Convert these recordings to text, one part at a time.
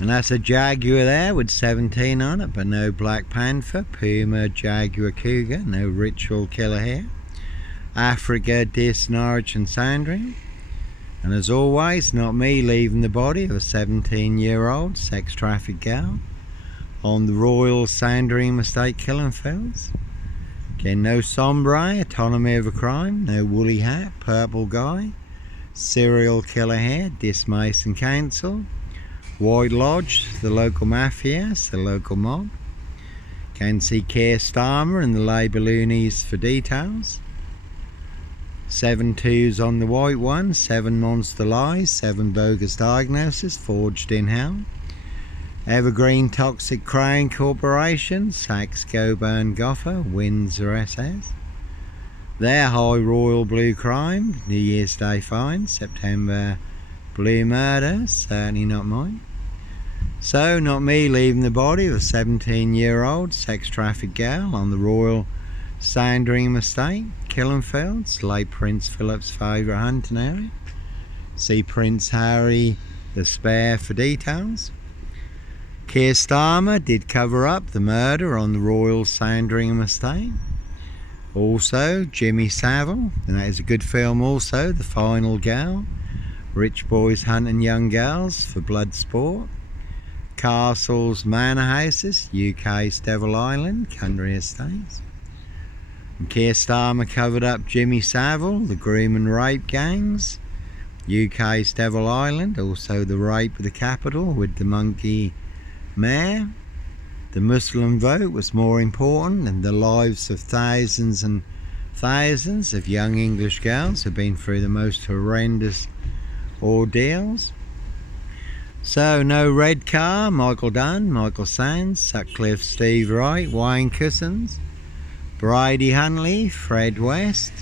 And that's a Jaguar there with 17 on it, but no Black Panther, Puma, Jaguar, Cougar, no Ritual Killer here. Africa, Diss Norwich and Sandringham. And as always, not me leaving the body of a 17-year-old sex trafficked girl on the Royal Sandringham Estate killing fields. Again, no sombre, autonomy of a crime, no woolly hat, purple guy, serial killer here, Diss Mason Council, White Lodge, the local mafia, the local mob. Can see Keir Starmer and the Labour loonies for details. 7 2s on the white one, 7 monster lies, 7 bogus diagnoses forged in hell. Evergreen Toxic Crane Corporation, Saxe Coburn Goffer, Windsor SS. Their High Royal Blue Crime, New Year's Day fine, September Blue Murder, certainly not mine. So, not me leaving the body of a 17-year-old sex trafficked girl on the Royal Sandringham Estate, killing fields, late Prince Philip's favourite hunting area. See Prince Harry the Spare for details. Keir Starmer did cover up the murder on the Royal Sandringham Estate. Also, Jimmy Savile, and that is a good film also, The Final Girl. Rich boys hunting young girls for blood sport. Castles, Manor Houses, UK's Devil Island, Country Estates. And Keir Starmer covered up Jimmy Savile, the groom and rape gangs, UK's Devil Island, also the rape of the capital with the monkey mayor. The Muslim vote was more important than the lives of thousands and thousands of young English girls who've been through the most horrendous ordeals. So, no Red Car, Michael Dunn, Michael Sands, Sutcliffe, Steve Wright, Wayne Cousins, Brady Huntley, Fred West,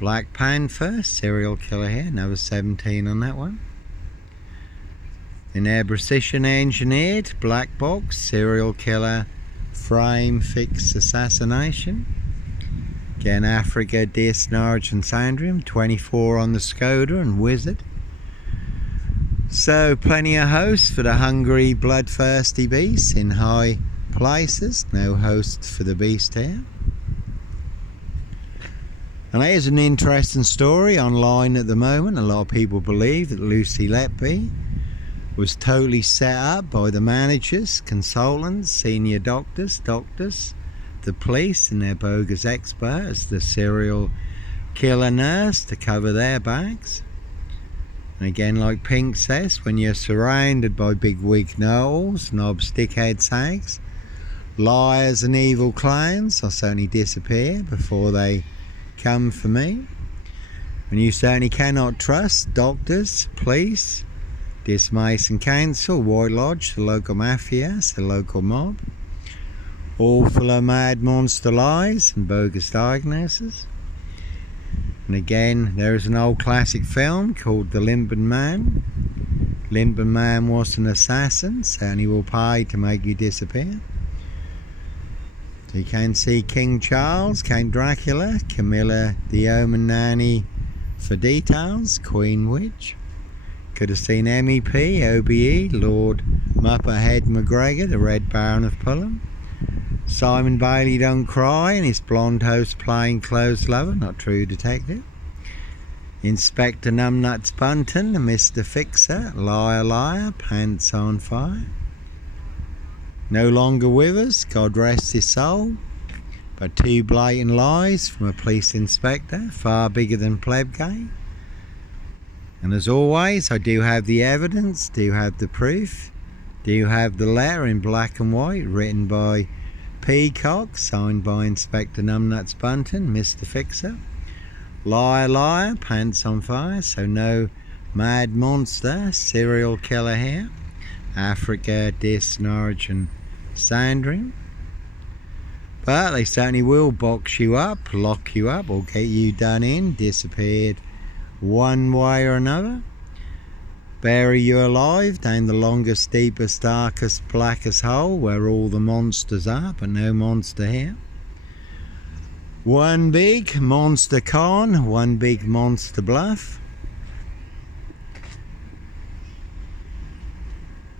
Black Panther, serial killer here, another 17 on that one. An air precision engineered, black box, serial killer, frame fix assassination. Again, Africa, Diss Norwich and Sandringham, 24 on the Skoda and Wizard. So, plenty of hosts for the hungry, bloodthirsty beasts in high places. No host for the beast here. And here's an interesting story online at the moment. A lot of people believe that Lucy Letby was totally set up by the managers, consultants, senior doctors, the police and their bogus experts, the serial killer nurse to cover their backs. And again, like Pink says, when you're surrounded by big wig knowles, knob stickhead sags, liars and evil clowns, I'll certainly disappear before they come for me. And you certainly cannot trust doctors, police, Diss Mason Council, White Lodge, the local mafia, the local mob. All full of mad monster lies and bogus diagnoses. And again, there is an old classic film called The Limping Man. Limping Man was an assassin, certainly will pay to make you disappear. So you can see King Charles, Count Dracula, Camilla the Omen Nanny for details, Queen Witch. Could have seen MEP, OBE, Lord Mupperhead McGregor, the Red Baron of Pullham. Simon Bailey Don't Cry and his blonde host plainclothes lover, not true detective. Inspector Numbnuts Bunton, Mr. Fixer, Liar Liar, Pants on Fire. No longer with us, God rest his soul, but 2 blatant lies from a police inspector, far bigger than Plebgate. And as always, I do have the evidence, do have the proof, do have the letter in black and white written by Peacock, signed by Inspector Numbnuts Bunton, Mr. Fixer. Liar Liar, Pants on Fire, so no mad monster, serial killer here. Africa, Diss Norwich and Sandringham. But they certainly will box you up, lock you up, or get you done in, disappeared one way or another. Bury you alive down the longest, deepest, darkest, blackest hole where all the monsters are, but no monster here. One big monster con, one big monster bluff.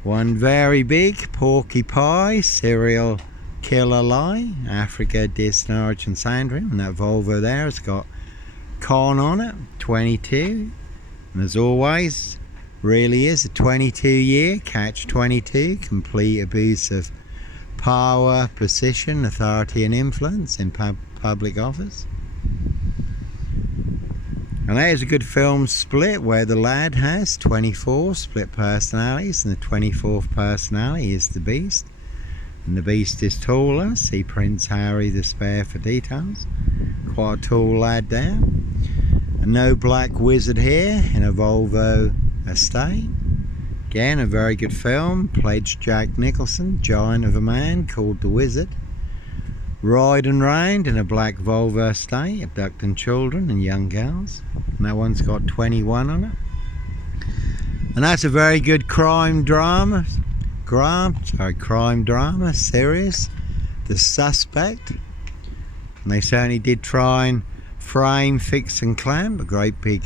One very big porcupine serial killer lie, Africa, Diss Norfolk and Sandringham. And that Volvo there has got con on it, 22. And as always, really is a 22-year catch-22, complete abuse of power, position, authority and influence in public office. And there's a good film split where the lad has 24 split personalities, and the 24th personality is the Beast. And the Beast is taller. See Prince Harry the Spare for details. Quite a tall lad there. And no black wizard here in a Volvo estate. Again, a very good film. Pledged Jack Nicholson, giant of a man called the Wizard. Riding round in a black Volvo estate, abducting children and young girls. And that one's got 21 on it. And that's a very good crime drama series. The Suspect. And they certainly did try and frame, fix and clamp a great big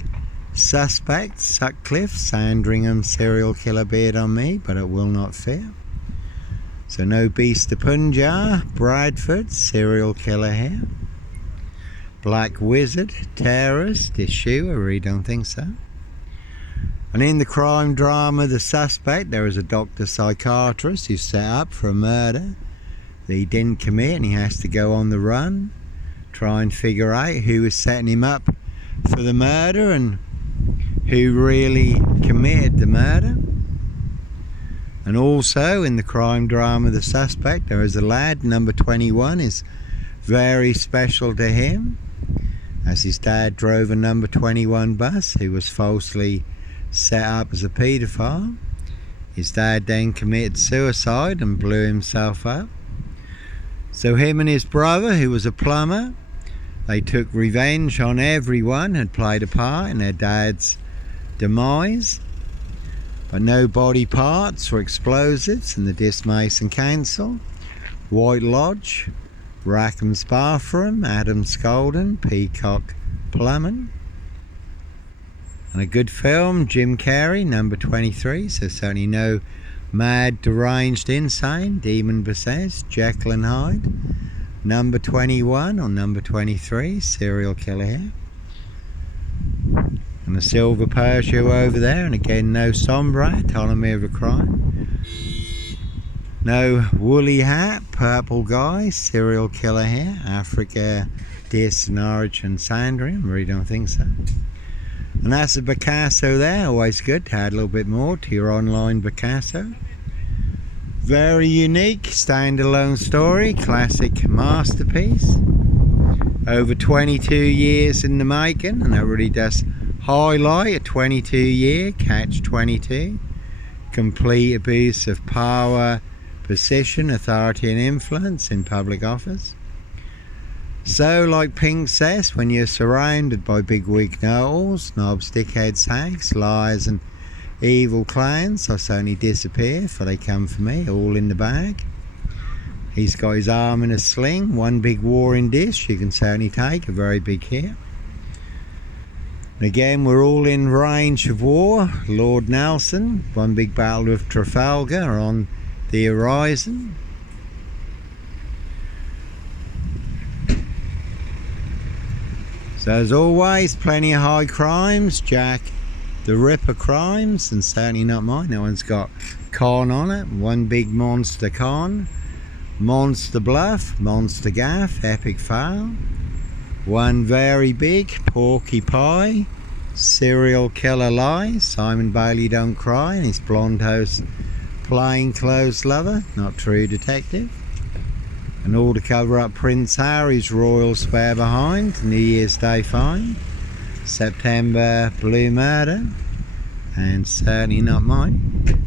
suspect. Sutcliffe, Sandringham serial killer beard on me, but it will not fear. So no Beast of Punjab, Bradford, serial killer here. Black Wizard, terrorist, issue, I really don't think so. And in the crime drama The Suspect, there is a doctor psychiatrist who's set up for a murder that he didn't commit, and he has to go on the run, try and figure out who was setting him up for the murder and who really committed the murder. And also in the crime drama The Suspect, there is a lad, number 21, is very special to him, as his dad drove a number 21 bus who was falsely set up as a paedophile. His dad then committed suicide and blew himself up. So him and his brother, who was a plumber, they took revenge on everyone who had played a part in their dad's demise. But no body parts or explosives in the Diss Mason Council. White Lodge, Rackham's Bathroom, Adam Scolden, Peacock Plumbing. And a good film, Jim Carrey, number 23, so certainly no mad, deranged, insane, demon possessed, Jekyll and Hyde. Number 21 or number 23, serial killer here. And a silver Peugeot over there, and again no sombre, autonomy of a crime. No woolly hat, purple guy, serial killer here, Africa, Diss, Norwich and Sandringham, really don't think so. And that's a Picasso there, always good to add a little bit more to your online Picasso. Very unique, standalone story, classic masterpiece. Over 22 years in the making, and that really does highlight a 22-year catch-22. Complete abuse of power, position, authority and influence in public office. So, like Pink says, when you're surrounded by big-wig know-alls, knobs, dickheads, hags, liars and evil clowns, I certainly disappear, for they come for me, all in the bag. He's got his arm in a sling, one big warring dish, you can certainly take a very big hit. Again, we're all in range of war. Lord Nelson, one big battle of Trafalgar on the horizon. So as always, plenty of high crimes. Jack the Ripper crimes, and certainly not mine. That one's got con on it. One big monster con. Monster Bluff, Monster Gaff, Epic Fail. One very big porcupine, serial killer lie, Simon Bailey Don't Cry, and his blonde host plainclothes lover, not true detective. And all to cover up Prince Harry's royal spare behind, New Year's Day fine, September blue murder, and certainly not mine.